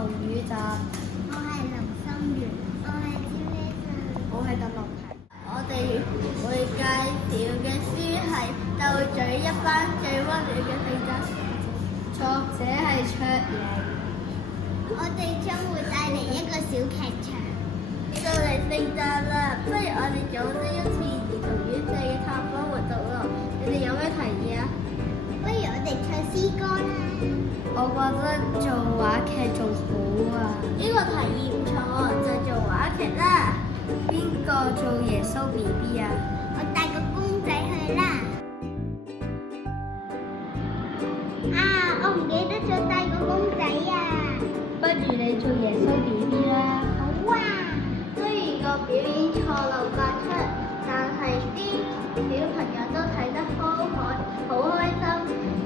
童語站。我係林心如，我係招希慎，我係鄧樂提。我哋會介紹嘅書係《鬥嘴一班最溫暖嘅性格》，作者係卓瑩。我哋將會帶嚟一個小劇場。就嚟聖誕啦，不如我哋組織一次兒童院舍嘅探訪活動咯。你哋有咩提議啊？不如我哋唱詩歌啦。我覺得做話劇仲好啊。呢個提議唔錯，就做話劇啦。邊個做耶穌 BB 啊？我帶個公仔去啦。啊，我唔記得咗帶個公仔啊。不如你做耶穌 BB 啦。好啊。雖然個表演錯漏百出，但係啲小朋友都睇得好開心，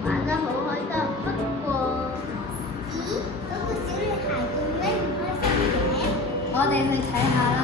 玩得好開心。不過，咦，嗰個小女孩做咩唔開心嘅？我哋去睇下啦。